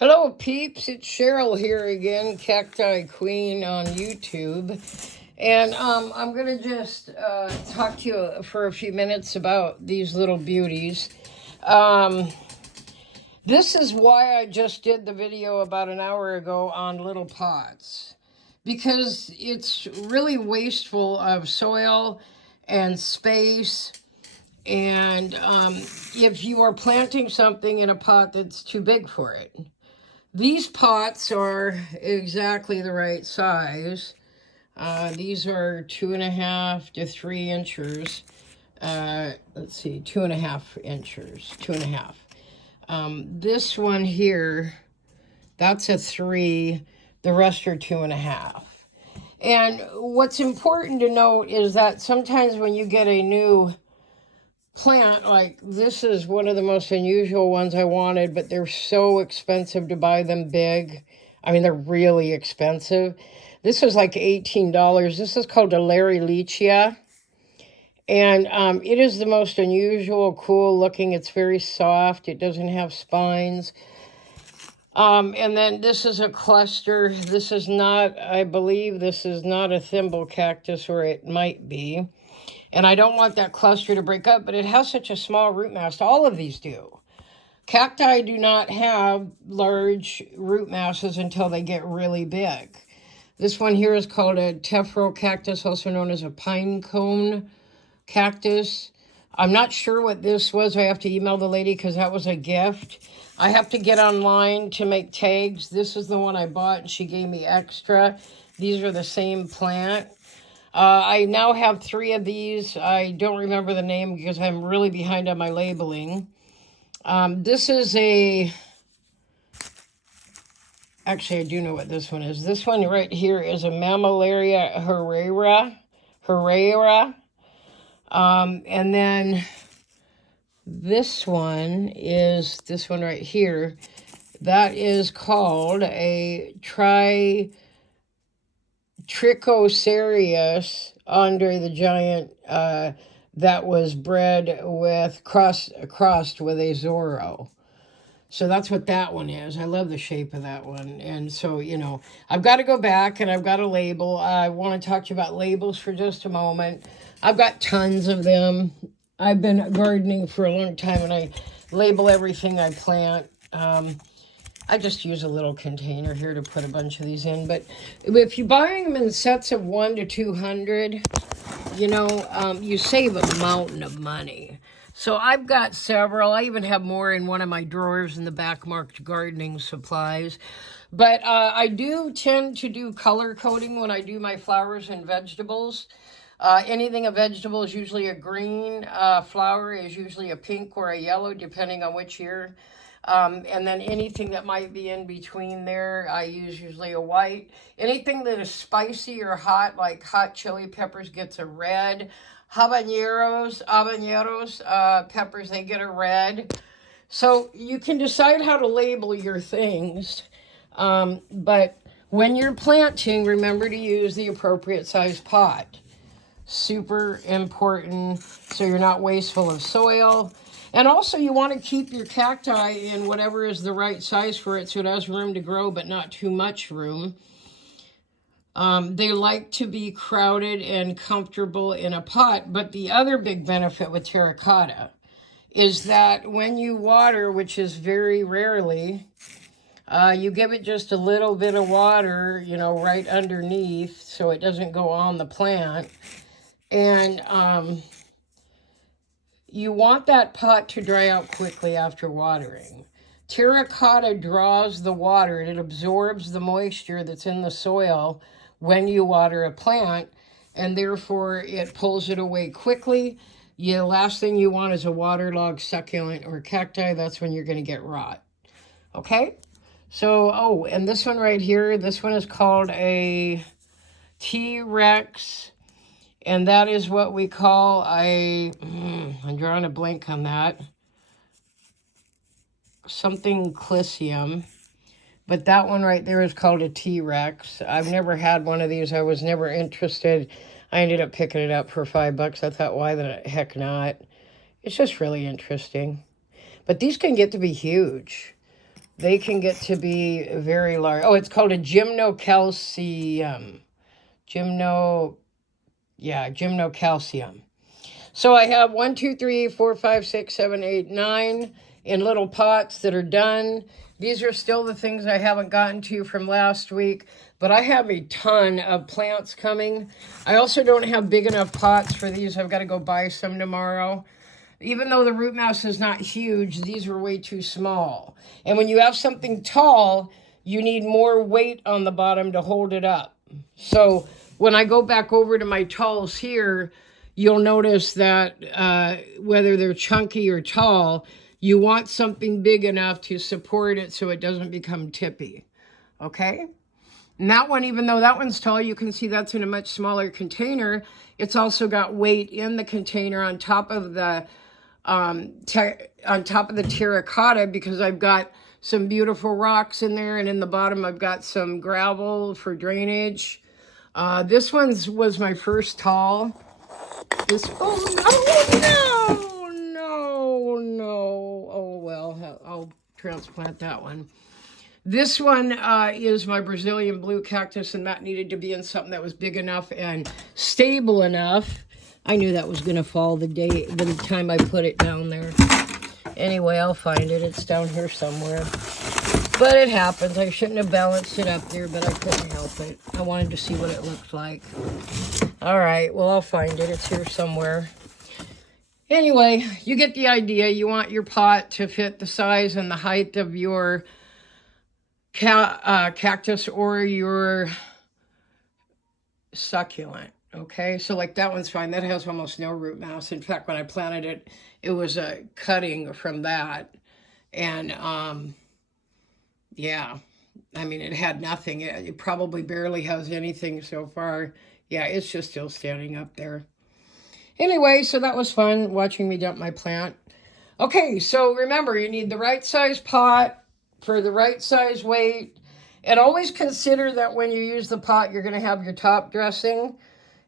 Hello, peeps. It's Cheryl here again, Cacti Queen on YouTube. And I'm going to just talk to you for a few minutes about these little beauties. This is why I just did the video about an hour ago on little pots. Because it's really wasteful of soil and space. And if you are planting something in a pot that's too big for it. These pots are exactly the right size. These are 2.5 to 3 inches. Let's see, 2.5 inches, 2.5. This one here, that's a 3. The rest are 2.5. And what's important to note is that sometimes when you get a new plant, like this is one of the most unusual ones I wanted, but they're so expensive to buy them big. I mean, they're really expensive. This is like $18. This is called a Larrylichia. And it is the most unusual, cool looking. It's very soft. It doesn't have spines. And then this is a cluster. This is not, I believe this is not a thimble cactus, or it might be. And I don't want that cluster to break up, but it has such a small root mass. All of these do. Cacti do not have large root masses until they get really big. This one here is called a tephro cactus, also known as a pine cone cactus. I'm not sure what this was. I have to email the lady because that was a gift. I have to get online to make tags. This is the one I bought and she gave me extra. These are the same plant. I now have 3 of these. I don't remember the name because I'm really behind on my labeling. This is actually, I do know what this one is. This one right here is a Mammillaria herrera. And then this one is this one right here. That is called a Trichocereus under the giant that was bred with crossed with a Zorro. So that's what that one is. I love the shape of that one. And so, I've got to go back and I've got a label. I want to talk to you about labels for just a moment. I've got tons of them. I've been gardening for a long time and I label everything I plant. I just use a little container here to put a bunch of these in. But if you're buying them in sets of 1 to 200, you save a mountain of money. So I've got several. I even have more in one of my drawers in the back marked gardening supplies. But I do tend to do color coding when I do my flowers and vegetables. Anything a vegetable is usually a green. Flower is usually a pink or a yellow, depending on which year. And then anything that might be in between there, I use usually a white. Anything that is spicy or hot, like hot chili peppers, gets a red. Habaneros, peppers, they get a red. So you can decide how to label your things. But when you're planting, remember to use the appropriate size pot. Super important, so you're not wasteful of soil. And also you want to keep your cacti in whatever is the right size for it so it has room to grow, but not too much room. They like to be crowded and comfortable in a pot. But the other big benefit with terracotta is that when you water, which is very rarely, you give it just a little bit of water, right underneath so it doesn't go on the plant. And you want that pot to dry out quickly after watering. Terracotta draws the water and it absorbs the moisture that's in the soil when you water a plant, and therefore it pulls it away quickly. The last thing you want is a waterlogged succulent or cacti. That's when you're going to get rot. Okay? So, and this one right here, this one is called a T-Rex. And that is what we call I'm drawing a blank on that. Something Clisium. But that one right there is called a T-Rex. I've never had one of these. I was never interested. I ended up picking it up for $5. I thought, why the heck not? It's just really interesting. But these can get to be huge. they can get to be very large. Oh, it's called a gymnocalcium. Gymnocalcium. So I have 1, 2, 3, 4, 5, 6, 7, 8, 9 in little pots that are done. These are still the things I haven't gotten to from last week, but I have a ton of plants coming. I also don't have big enough pots for these. I've got to go buy some tomorrow. Even though the root mass is not huge, these were way too small. And when you have something tall, you need more weight on the bottom to hold it up. So when I go back over to my talls here, you'll notice that whether they're chunky or tall, you want something big enough to support it so it doesn't become tippy. Okay? And that one, even though that one's tall, you can see that's in a much smaller container. It's also got weight in the container on top of the terracotta, because I've got some beautiful rocks in there, and in the bottom I've got some gravel for drainage. This was my first tall. Oh well, I'll transplant that one. This one is my Brazilian blue cactus, and that needed to be in something that was big enough and stable enough. I knew that was going to fall the time I put it down there. Anyway, I'll find it. It's down here somewhere. But it happens. I shouldn't have balanced it up there, but I couldn't help it. I wanted to see what it looked like. All right, well, I'll find it. It's here somewhere. Anyway, you get the idea. You want your pot to fit the size and the height of your cactus or your succulent. Okay, so like that one's fine. That has almost no root mass. In fact, when I planted it, it was a cutting from that. And yeah, I mean, it had nothing. It probably barely has anything so far. Yeah, it's just still standing up there. Anyway, so that was fun watching me dump my plant. Okay, so remember, you need the right size pot for the right size weight. And always consider that when you use the pot, you're going to have your top dressing.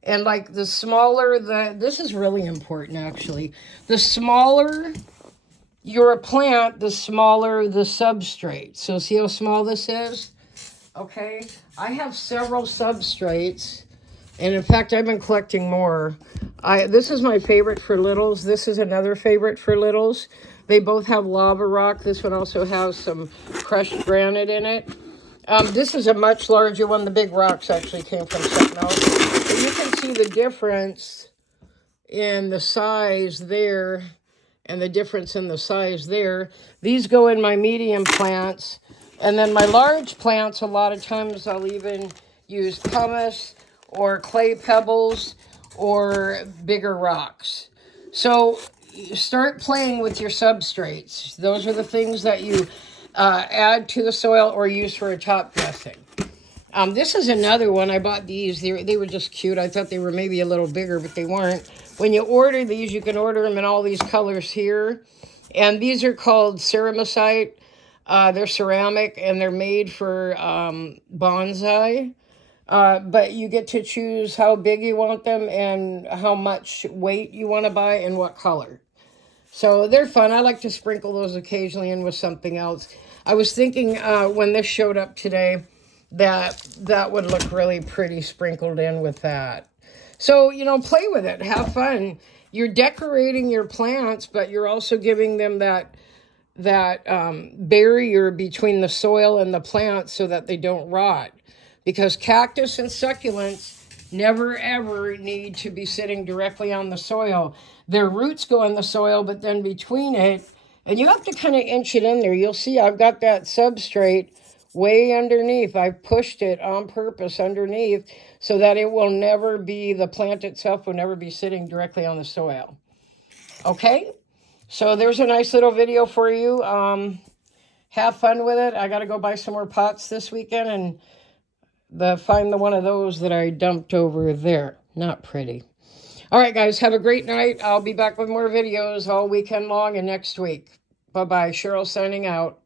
And like the smaller, this is really important actually. The smaller your plant, the smaller the substrate. So see how small this is? Okay, I have several substrates. And in fact, I've been collecting more. This is my favorite for littles. This is another favorite for littles. They both have lava rock. This one also has some crushed granite in it. This is a much larger one. The big rocks actually came from something else. But you can see the difference in the size there and the difference in the size there. These go in my medium plants. And then my large plants, a lot of times I'll even use pumice or clay pebbles or bigger rocks. So start playing with your substrates. Those are the things that you add to the soil or use for a top dressing. This is another one. I bought these. They were just cute. I thought they were maybe a little bigger, but they weren't. When you order these, you can order them in all these colors here. And these are called ceramicite. They're ceramic, and they're made for bonsai. But you get to choose how big you want them and how much weight you want to buy and what color. So they're fun. I like to sprinkle those occasionally in with something else. I was thinking when this showed up today that would look really pretty sprinkled in with that. So, play with it. Have fun. You're decorating your plants, but you're also giving them that barrier between the soil and the plants so that they don't rot. Because cactus and succulents never, ever need to be sitting directly on the soil. Their roots go in the soil, but then between it, and you have to kind of inch it in there. You'll see I've got that substrate way underneath. I've pushed it on purpose underneath so that it will never be, the plant itself will never be sitting directly on the soil. Okay? So there's a nice little video for you. Have fun with it. I got to go buy some more pots this weekend and find the one of those that I dumped over there. Not pretty. All right, guys, have a great night. I'll be back with more videos all weekend long and next week. Bye-bye. Cheryl signing out.